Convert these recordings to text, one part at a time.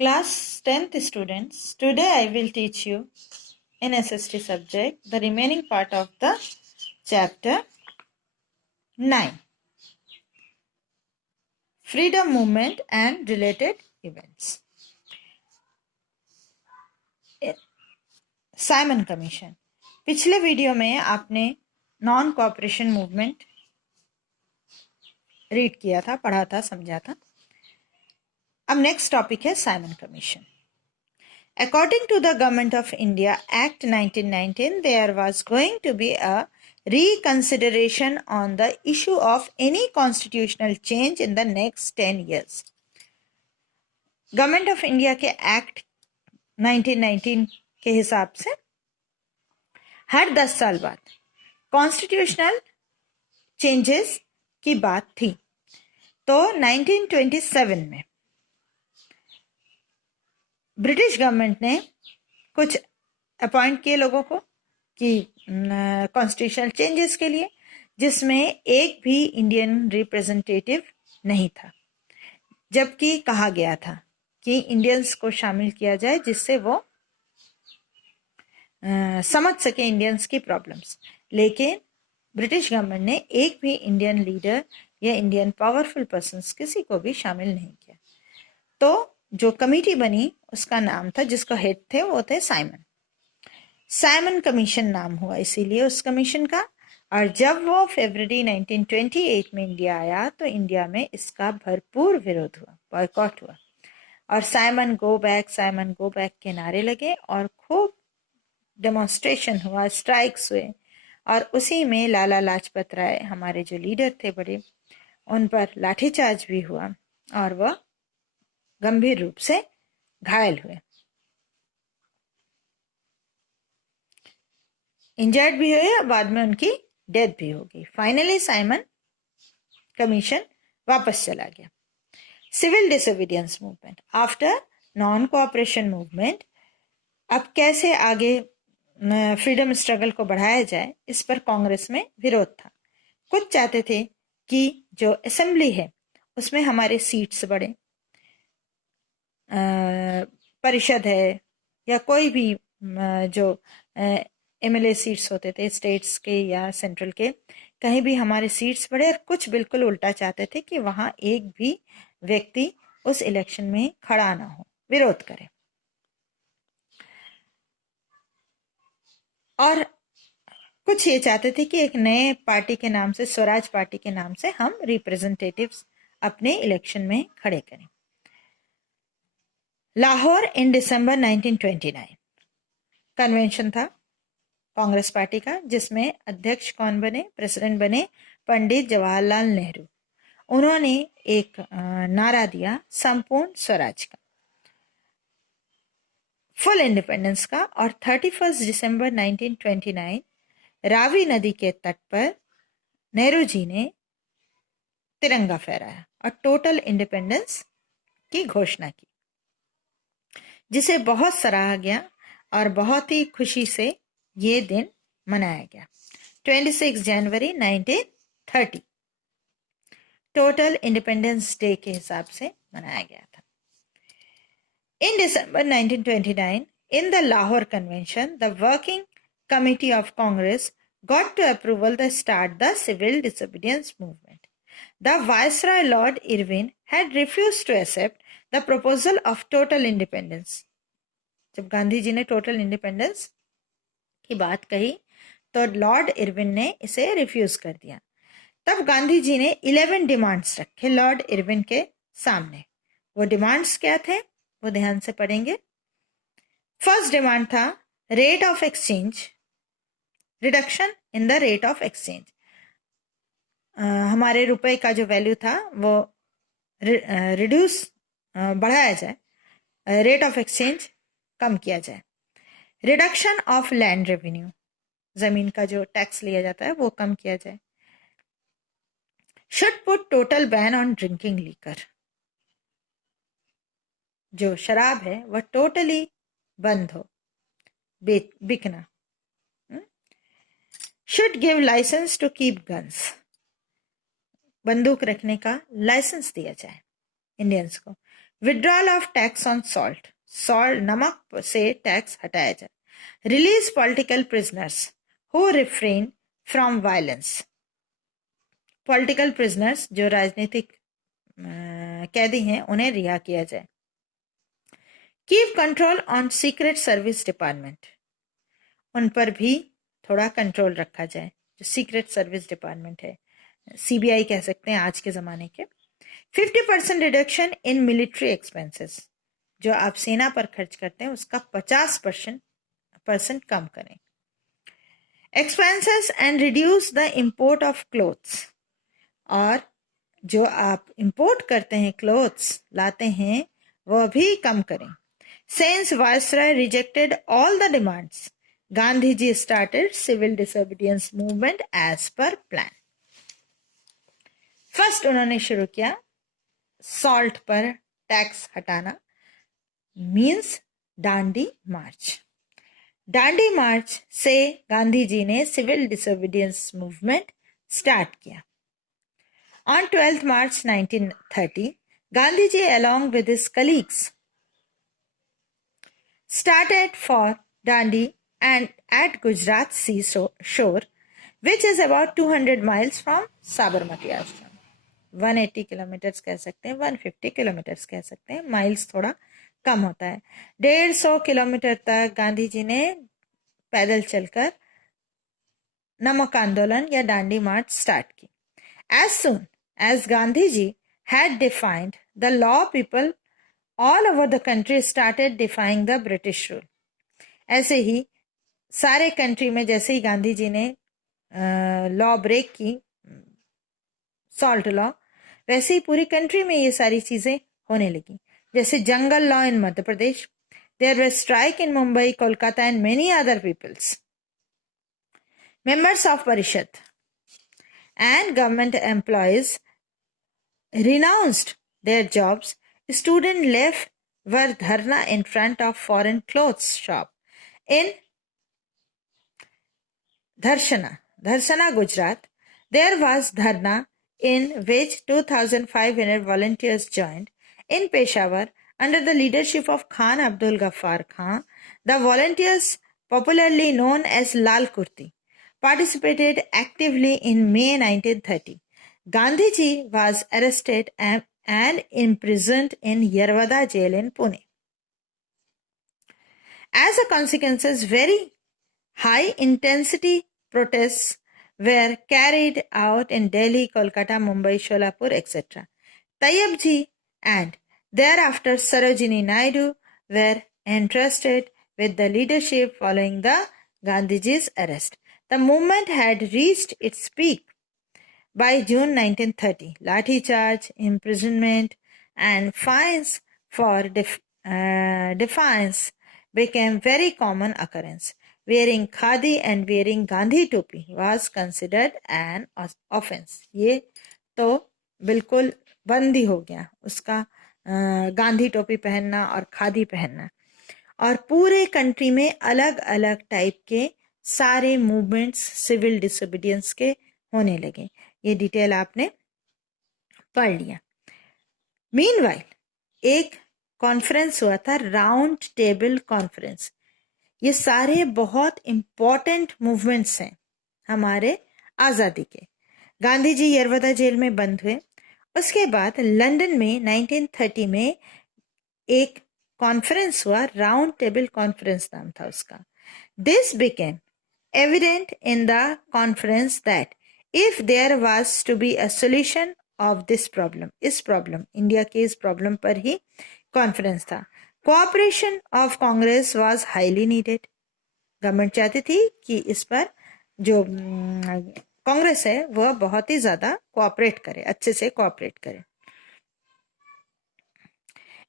Class 10th students, today I will teach you in SST subject the remaining part of the chapter 9, Freedom Movement and Related Events. Simon commission. पिछले video में आपने non cooperation movement read किया था, पढ़ा था, समझा था। अब नेक्स्ट टॉपिक है Simon commission. According to the Government of India Act 1919, there was going to be a reconsideration on the issue of any constitutional change in the next 10 years. Government of India के act 1919 के हिसाब से हर 10 साल बाद constitutional changes की बात थी। तो 1927 में ब्रिटिश गवर्नमेंट ने कुछ अपॉइंट किए लोगों को कि कॉन्स्टिट्यूशनल चेंजेस के लिए, जिसमें एक भी इंडियन रिप्रेजेंटेटिव नहीं था, जबकि कहा गया था कि इंडियंस को शामिल किया जाए जिससे वो समझ सके इंडियंस की प्रॉब्लम्स। लेकिन ब्रिटिश गवर्नमेंट ने एक भी इंडियन लीडर या इंडियन पावरफुल पर्सन्स किसी को भी शामिल नहीं किया। तो जो कमेटी बनी उसका नाम था, जिसको हेड थे वो थे साइमन कमीशन नाम हुआ इसीलिए उस कमीशन का। और जब वो फरवरी 1928 में इंडिया आया तो इंडिया में इसका भरपूर विरोध हुआ, बॉयकॉट हुआ, और साइमन गो बैक के नारे लगे और खूब डेमोन्स्ट्रेशन हुआ, स्ट्राइक्स हुए। और उसी में लाला लाजपत राय, हमारे जो लीडर थे बड़े, उन पर लाठीचार्ज भी हुआ और वह गंभीर रूप से घायल हुए, इंजर्ड भी हुए और बाद में उनकी डेथ भी हो गई। फाइनली साइमन कमीशन वापस चला गया। Civil disobedience movement after non cooperation movement. अब कैसे आगे फ्रीडम स्ट्रगल को बढ़ाया जाए, इस पर कांग्रेस में विरोध था। कुछ चाहते थे कि जो असेंबली है उसमें हमारे सीट्स बढ़े, परिषद है या कोई भी जो एमएलए सीट्स होते थे स्टेट्स के या सेंट्रल के, कहीं भी हमारे सीट्स बढ़े। और कुछ बिल्कुल उल्टा चाहते थे कि वहां एक भी व्यक्ति उस इलेक्शन में खड़ा ना हो, विरोध करे। और कुछ ये चाहते थे कि एक नए पार्टी के नाम से, स्वराज पार्टी के नाम से, हम रिप्रेजेंटेटिव्स अपने इलेक्शन में खड़े करें। लाहौर इन दिसंबर 1929 कन्वेंशन था कांग्रेस पार्टी का, जिसमें अध्यक्ष कौन बने, प्रेसिडेंट बने पंडित जवाहरलाल नेहरू। उन्होंने एक नारा दिया संपूर्ण स्वराज का, फुल इंडिपेंडेंस का। और 31 दिसंबर 1929 रावी नदी के तट पर नेहरू जी ने तिरंगा फहराया और टोटल इंडिपेंडेंस की घोषणा की, जिसे बहुत सराहा गया और बहुत ही खुशी से ये दिन मनाया गया। 26 जनवरी 1930 टोटल इंडिपेंडेंस डे के हिसाब से मनाया गया था। In December 1929, in the Lahore Convention, the Working Committee of Congress got to approval to start the civil disobedience movement. The Viceroy Lord Irwin had refused to accept the proposal of total independence. जब गांधी जी ने total independence की बात कही तो Lord Irwin ने इसे refuse कर दिया। तब गांधी जी ने 11 डिमांड्स रखे लॉर्ड इरविन के सामने। वो डिमांड्स क्या थे वो ध्यान से पढ़ेंगे। फर्स्ट डिमांड था rate of exchange, reduction in the rate of exchange. हमारे रुपए का जो वैल्यू था वो रिड्यूस, बढ़ाया जाए, रेट ऑफ एक्सचेंज कम किया जाए। रिडक्शन ऑफ लैंड रेवेन्यू, जमीन का जो टैक्स लिया जाता है वो कम किया जाए। Should put total ban on drinking liquor, जो शराब है वह टोटली बंद हो बिकना। Should give license to keep guns, बंदूक रखने का लाइसेंस दिया जाए इंडियंस को। Withdrawal of tax on salt, नमक से टैक्स हटाया जाए. Release political prisoners who refrain from violence. Political prisoners जो राजनीतिक कैदी हैं उन्हें रिहा किया जाए. Keep control on secret service department, उन पर भी थोड़ा कंट्रोल रखा जाए. जो सीक्रेट सर्विस डिपार्टमेंट है, सीबीआई कह सकते हैं आज के ज़माने के. 50% रिडक्शन इन मिलिट्री एक्सपेंसेस, जो आप सेना पर खर्च करते हैं उसका 50% कम करें. Expenses and reduce the import of clothes, और जो आप इंपोर्ट करते हैं, क्लोथ्स लाते हैं, वह भी कम करें. Since Viceroy rejected all the demands, Gandhiji started civil disobedience movement as per plan. First उन्होंने शुरू किया सॉल्ट पर टैक्स हटाना, मीन्स डांडी मार्च. डांडी मार्च से गांधी जी ने सिविल डिसोबीडियंस मूवमेंट स्टार्ट किया. On 12th March 1930, Gandhiji along with his colleagues started for Dandi and at Gujarat sea shore, which is about 200 miles from Sabarmati Ashram. 180 kilometres कह सकते हैं, 150 kilometres कह सकते हैं, माइल्स थोड़ा कम होता है. 150 किलोमीटर तक गांधी जी ने पैदल चलकर नमक आंदोलन या डांडी मार्च स्टार्ट की. As soon as Gandhi ji had defined the law, people all over the country started defying the British rule. ऐसे ही सारे कंट्री में जैसे ही गांधी जी ने लॉ ब्रेक की, सॉल्ट लॉ, वैसे ही पूरी कंट्री में ये सारी चीजें होने लगी. जैसे jungle law in Madhya Pradesh, there were strike in Mumbai, Kolkata and many other peoples. Members of Parishad and government employees renounced their jobs. Students left were dharna in front of foreign clothes shop in Dharsana, Gujarat. There was dharna in which 2,500 volunteers joined. In Peshawar, under the leadership of Khan Abdul Ghaffar Khan, the volunteers, popularly known as Lal Kurti, participated actively in May 1930. Gandhiji was arrested and imprisoned in Yerwada jail in Pune. As a consequence, very high intensity protests were carried out in Delhi, Kolkata, Mumbai, Sholapur, etc. Tayyab ji and thereafter Sarojini Naidu were entrusted with the leadership following the Gandhiji's arrest. The movement had reached its peak by June 1930. Lathi charge, imprisonment, and fines for defiance became very common occurrence. Wearing khadi and wearing Gandhi topi was considered an offense. ये तो बिल्कुल बंद ही हो गया, उसका गांधी टोपी पहनना और खादी पहनना. और पूरे कंट्री में अलग अलग टाइप के सारे मूवमेंट्स सिविल डिसोबीडियंस के होने लगे. ये डिटेल आपने पढ़ लिया. मीनवाइल एक कॉन्फ्रेंस हुआ था, राउंड टेबल कॉन्फ्रेंस. ये सारे बहुत इंपॉर्टेंट मूवमेंट्स हैं हमारे आज़ादी के. गांधी जी यरवदा जेल में बंद हुए. उसके बाद लंदन में 1930 में एक कॉन्फ्रेंस हुआ, राउंड टेबल कॉन्फ्रेंस नाम था उसका. This became evident in the conference that if there was to be a solution of this problem, इस प्रॉब्लम, इंडिया के इस प्रॉब्लम पर ही कॉन्फ्रेंस था. Cooperation of Congress was highly needed. Government चाहती थी कि इस पर जो कांग्रेस है वह बहुत ही ज्यादा कोऑपरेट करे, अच्छे से कोऑपरेट करे.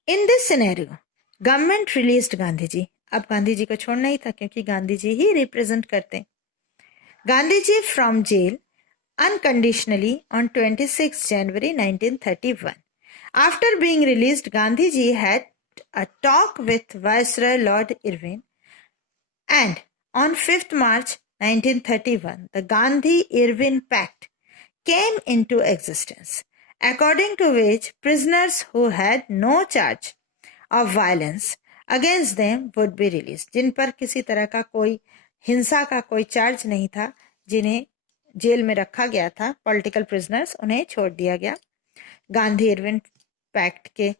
In this scenario government released Gandhi ji. अब गांधी जी को छोड़ना ही था क्योंकि गांधी जी ही रिप्रेजेंट करते. Gandhi ji from jail unconditionally on 26 January 1931. After being released, Gandhi ji had a talk with Viceroy Lord Irwin, and on 5th March 1931, the Gandhi-Irwin Pact came into existence. according to which prisoners who had no charge of violence against them would be released. जिन पर किसी तरह का कोई हिंसा का कोई charge नहीं था, जिन्हें जेल में रखा गया था, पॉलिटिकल प्रिजनर्स, उन्हें छोड़ दिया गया। गांधी इरविन पैक्ट के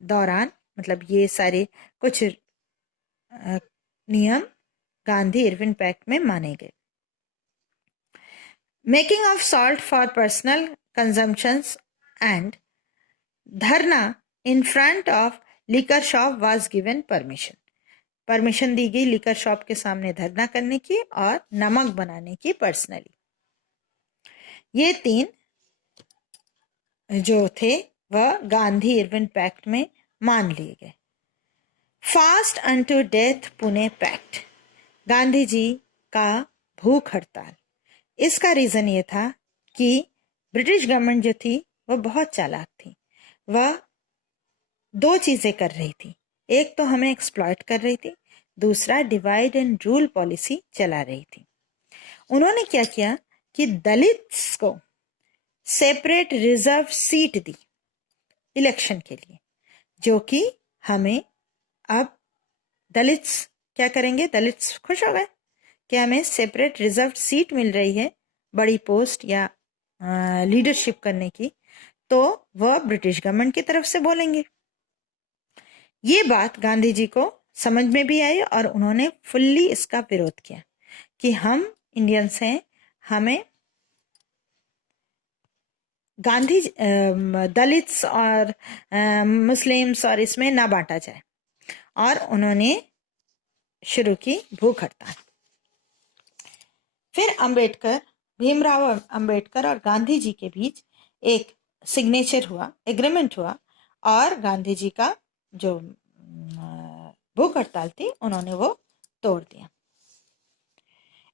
दौरान, मतलब ये सारे कुछ नियम गांधी इरविन पैक्ट में माने गए। Making of salt for personal consumptions and dharna in front of liquor shop was given permission दी गई लिकर शॉप के सामने धरना करने की और नमक बनाने की पर्सनली। ये 3 जो थे वह गांधी इरविन पैक्ट में मान लिए गए। Fast unto death Pune pact, Gandhi ji का भूख हड़ताल। इसका रीजन ये था कि ब्रिटिश गवर्नमेंट जो थी वह बहुत चालाक थी। वह 2 चीजें कर रही थी, एक तो हमें एक्सप्लॉइट कर रही थी, दूसरा डिवाइड एंड रूल पॉलिसी चला रही थी। उन्होंने क्या किया कि दलित्स को सेपरेट रिजर्व सीट दी इलेक्शन के लिए, जो कि हमें अब दलित्स क्या करेंगे, दलित्स खुश हो गए कि हमें सेपरेट रिजर्व सीट मिल रही है बड़ी पोस्ट या लीडरशिप करने की, तो वह ब्रिटिश गवर्नमेंट की तरफ से बोलेंगे। ये बात गांधी जी को समझ में भी आई और उन्होंने फुल्ली इसका विरोध किया कि हम इंडियंस हैं, हमें गांधी दलित्स और मुस्लिम्स और इसमें ना बांटा जाए, और उन्होंने शुरू की भूख हड़ताल। फिर भीमराव अंबेडकर और गांधी जी के बीच एक सिग्नेचर हुआ, एग्रीमेंट हुआ, और गांधी जी का जो भूख हड़ताल थी उन्होंने वो तोड़ दिया।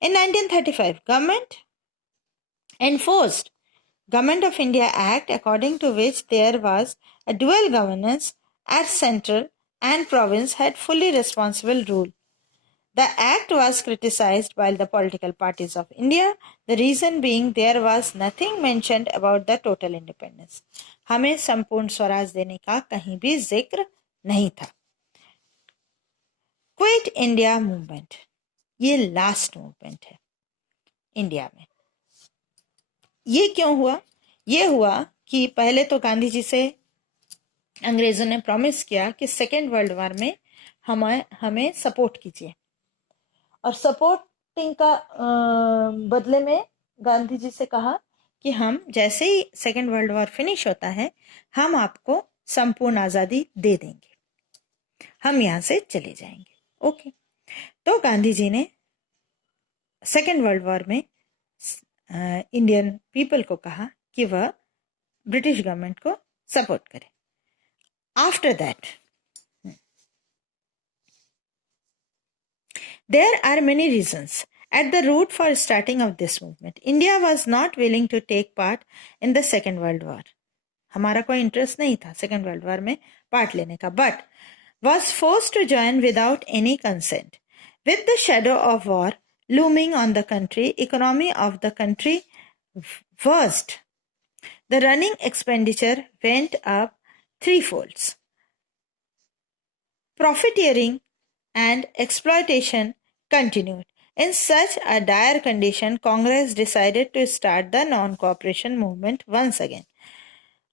In 1935, Government of India Act, according to which there was a dual governance at central and province had fully responsible rule. The act was criticized by the political parties of India, the reason being there was nothing mentioned about the total independence. हमें संपूर्ण स्वराज देने का कहीं भी जिक्र नहीं था। Quit India movement, ये लास्ट मूवमेंट है इंडिया में। ये क्यों हुआ? ये हुआ कि पहले तो गांधी जी से अंग्रेजों ने प्रॉमिस किया कि सेकेंड वर्ल्ड वॉर में हमें सपोर्ट कीजिए, और सपोर्टिंग का बदले में गांधी जी से कहा कि हम जैसे ही सेकेंड वर्ल्ड वॉर फिनिश होता है हम आपको संपूर्ण आज़ादी दे देंगे, हम यहाँ से चले जाएंगे। ओके, तो गांधी जी ने सेकेंड वर्ल्ड वॉर में इंडियन पीपल को कहा कि वह ब्रिटिश गवर्नमेंट को सपोर्ट करे। After that there are many reasons at the root for starting of this movement. India was not willing to take part in the Second World War. हमारा कोई interest नहीं था सेकेंड वर्ल्ड वॉर में part लेने का, but was forced to join without any consent. With the shadow of war looming on the country, economy of the country worst. The running expenditure went up threefolds. Profiteering and exploitation continued. In such a dire condition, Congress decided to start the non-cooperation movement once again.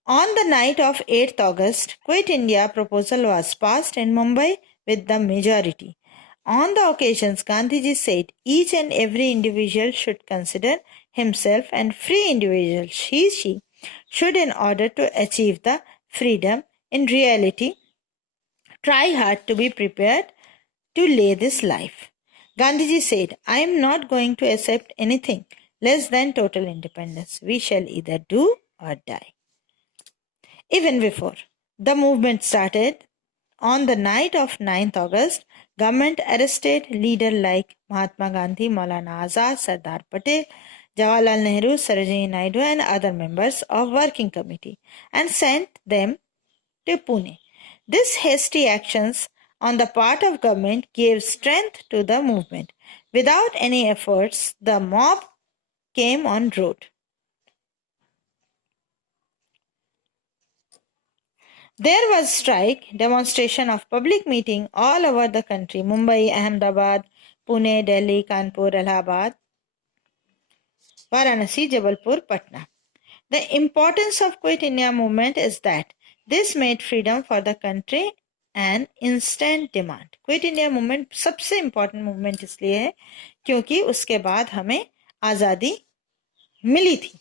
On the night of 8th August, Quit India proposal was passed in Mumbai with the majority. On the occasions, Gandhiji said each and every individual should consider himself and free individual she should, in order to achieve the freedom in reality, try hard to be prepared to lay this life. Gandhiji said, I am not going to accept anything less than total independence. We shall either do or die. Even before the movement started, on the night of 9th August, government arrested leaders like Mahatma Gandhi, Maulana Azad, Sardar Patel, Jawaharlal Nehru, Sarojini Naidu and other members of working committee and sent them to Pune. These hasty actions on the part of government gave strength to the movement. Without any efforts, the mob came on road. There was strike, demonstration of public meeting all over the country, Mumbai, Ahmedabad, Pune, Delhi, Kanpur, Allahabad, Varanasi, Jabalpur, Patna. The importance of Quit India movement is that this made freedom for the country an instant demand. Quit India movement सबसे important movement इसलिए है क्योंकि उसके बाद हमें आज़ादी मिली थी.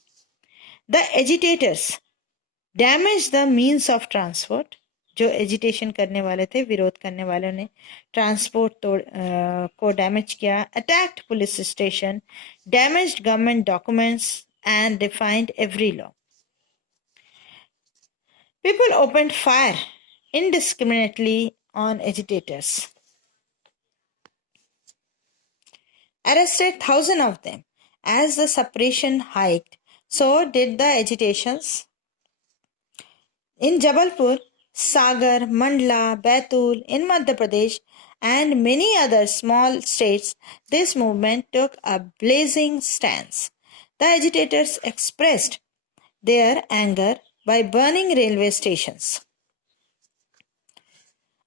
The agitators damage the means of transport. जो एजिटेशन करने वाले थे, विरोध करने वालों ने ट्रांसपोर्ट को डैमेज किया. Attacked police station, damaged government documents and defied every law. People opened fire indiscriminately on agitators, arrested thousands of them. As the suppression hiked, so did the agitations. In Jabalpur, Sagar, Mandla, Baitul, in Madhya Pradesh, and many other small states, this movement took a blazing stance. The agitators expressed their anger by burning railway stations.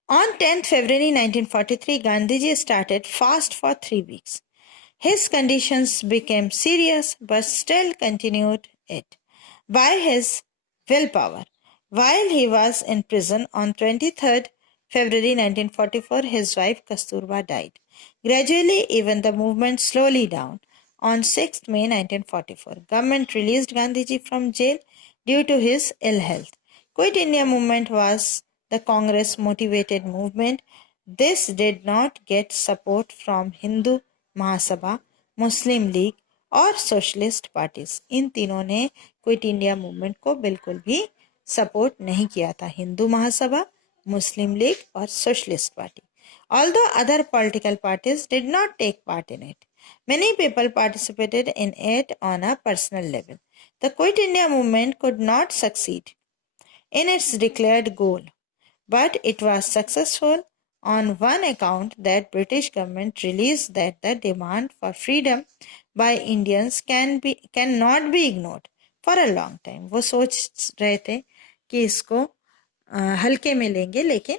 On 10th February 1943, Gandhiji started fast for 3 weeks. His conditions became serious but still continued it by his willpower. While he was in prison on 23rd February 1944, his wife Kasturba died. Gradually, even the movement slowly down. On 6th May 1944, government released Gandhiji from jail due to his ill health. Quit India movement was the Congress motivated movement. This did not get support from Hindu Mahasabha, Muslim league और socialist parties. इन तीनों ने quit India movement को बिल्कुल भी support नहीं किया था. हिंदू महासभा, मुस्लिम league और socialist party. Although other political parties did not take part in it, many people participated in it on a personal level. The Quit India movement could not succeed in its declared goal, but it was successful on one account that British government realized that the demand for freedom by Indians cannot be ignored for a long time. वो सोच रहे थे कि इसको हल्के में लेंगे, लेकिन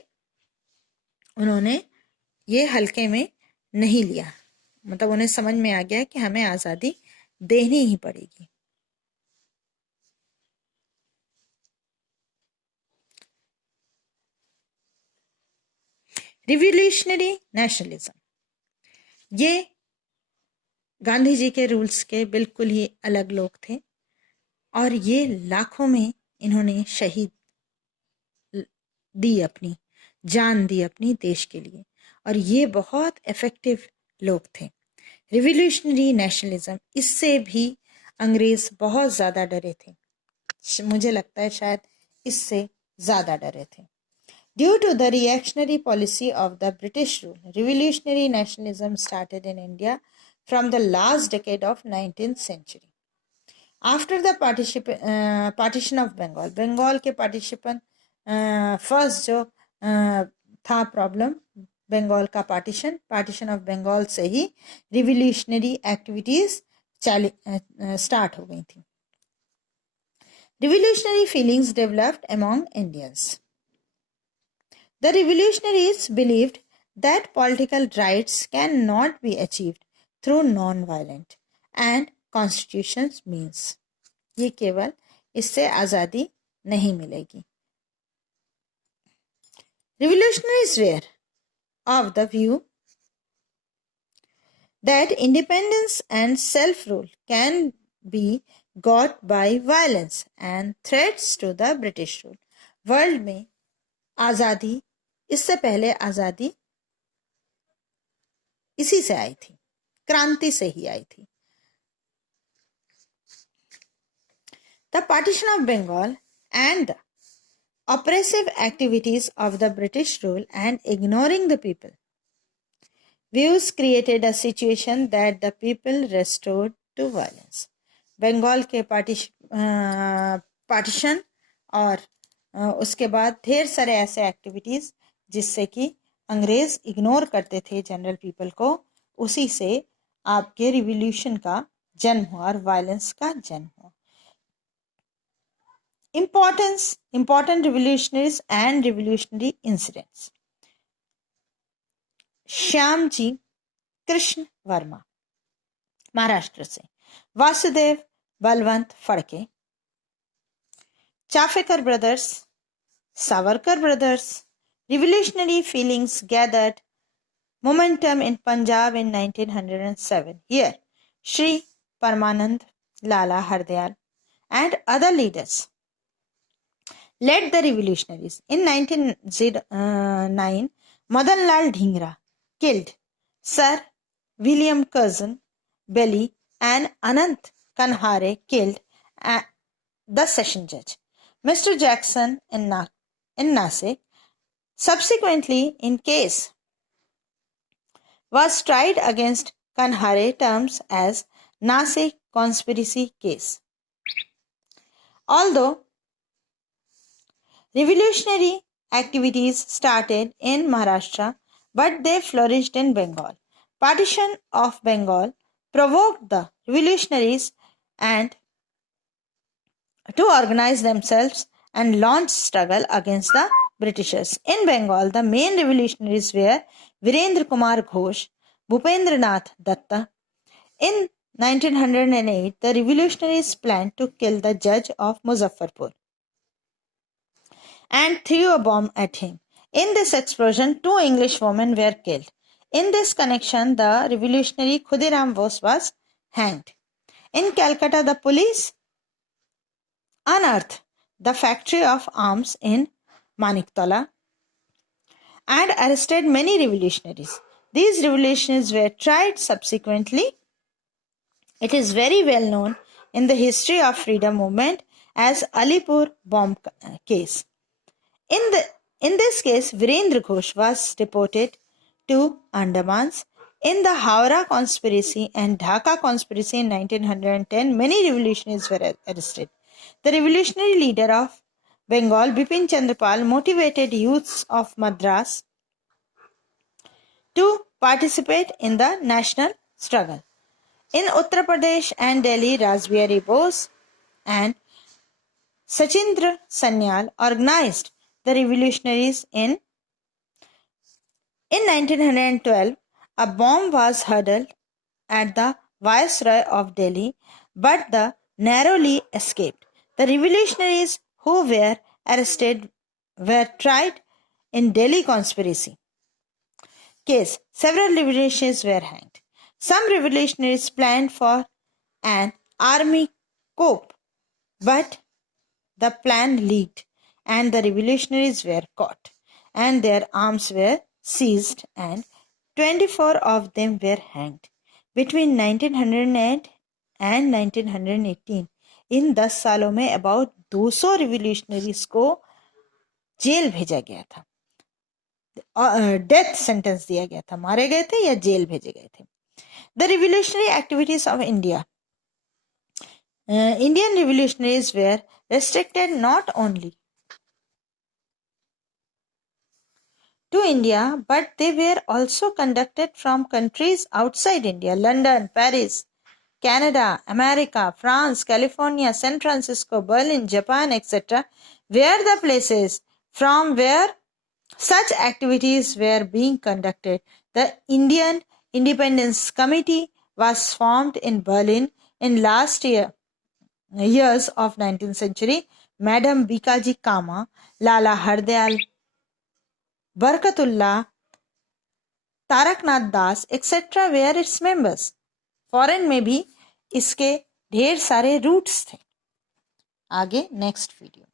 उन्होंने ये हल्के में नहीं लिया. मतलब उन्हें समझ में आ गया कि हमें आज़ादी देनी ही पड़ेगी. रिवोल्यूशनरी नेशनलिज्म, ये गांधी जी के रूल्स के बिल्कुल ही अलग लोग थे और ये लाखों में इन्होंने शहीद दी, अपनी जान दी अपनी देश के लिए, और ये बहुत इफेक्टिव लोग थे. रिवोल्यूशनरी नेशनलिज्म, इससे भी अंग्रेज बहुत ज़्यादा डरे थे. मुझे लगता है शायद इससे ज़्यादा डरे थे. Due to the reactionary policy of the British rule, revolutionary nationalism started in India from the last decade of 19th century. After the partition of Bengal, Bengal के पार्टिशन, फर्स्ट जो था प्रॉब्लम, बंगाल का पार्टीशन ऑफ बंगाल से ही revolutionary activities start हो गई थी. Revolutionary feelings developed among Indians. The revolutionaries believed that political rights cannot be achieved through non-violent and constitution's means. ये केवल इससे आज़ादी नहीं मिलेगी. Revolutionaries were of the view that independence and self-rule can be got by violence and threats to the British rule. World में आज़ादी, इससे पहले आज़ादी इसी से आई थी, क्रांति से ही आई थी. The partition of Bengal and the oppressive activities of the British rule and ignoring the people views created a situation that the people restored to violence. Bengal के पार्टीशन और उसके बाद ढेर सारे ऐसे एक्टिविटीज़ जिससे कि अंग्रेज़ इग्नोर करते थे जनरल पीपल को, उसी से आपके रिवॉल्यूशन का जन्म हुआ और वायलेंस का जन्म हुआ. important revolutionaries and revolutionary incidents. Shyamji Krishna Verma Maharashtra से, Vasudev Balwant Phadke, Chapekar brothers, Savarkar brothers. Revolutionary feelings gathered momentum in Punjab in 1907. Here, Sri Paramanand Lala Hardayal and other leaders led the revolutionaries. In 1909, Madan Lal Dhingra killed Sir William Curzon Belly and Anant Kanhare killed the session judge, Mr. Jackson in Nasik. Subsequently, in case was tried against Kanhare terms as Nasik conspiracy case. Although revolutionary activities started in Maharashtra, but they flourished in Bengal. Partition of Bengal provoked the revolutionaries and to organize themselves and launch struggle against the Britishers. In Bengal, the main revolutionaries were Virendra Kumar Ghosh, Bhupendra Nath Datta. In 1908, the revolutionaries planned to kill the judge of Muzaffarpur and threw a bomb at him. In this explosion, 2 English women were killed. In this connection, the revolutionary Khudiram Bose was hanged. In Calcutta, the police unearthed the factory of arms in Maniktala and arrested many revolutionaries. These revolutionaries were tried subsequently. It is very well known in the history of freedom movement as Alipur bomb case. In this case, Virendra Ghosh was deported to Andamans. In the Howrah conspiracy and Dhaka conspiracy in 1910, many revolutionaries were arrested. The revolutionary leader of Bengal, Bipin Chandrapal, motivated youths of Madras to participate in the national struggle. In Uttar Pradesh and Delhi, Rasbihari Bose and Sachindra Sanyal organized the revolutionaries. In 1912, a bomb was hurled at the Viceroy of Delhi, but the narrowly escaped. The revolutionaries who were arrested were tried in Delhi conspiracy case. Several revolutionaries were hanged. Some revolutionaries planned for an army coup, but the plan leaked and the revolutionaries were caught and their arms were seized and 24 of them were hanged. Between 1908 and 1918, इन 10 सालों में about 200 revolutionaries को jail भेजा गया था, death sentence दिया गया था, मारे गए थे या जेल भेजे गए थे. The revolutionary activities of India. Indian revolutionaries were restricted not only to India, but they were also conducted from countries outside India: London, Paris, Canada, America, France, California, San Francisco, Berlin, Japan, etc. were the places from where such activities were being conducted. The Indian Independence Committee was formed in Berlin in last years of 19th century. Madam Bikaji Kama, Lala Hardayal, Barkatullah, Taraknath Das etcetera were its members. Foreign में भी इसके ढेर सारे roots थे. आगे next video.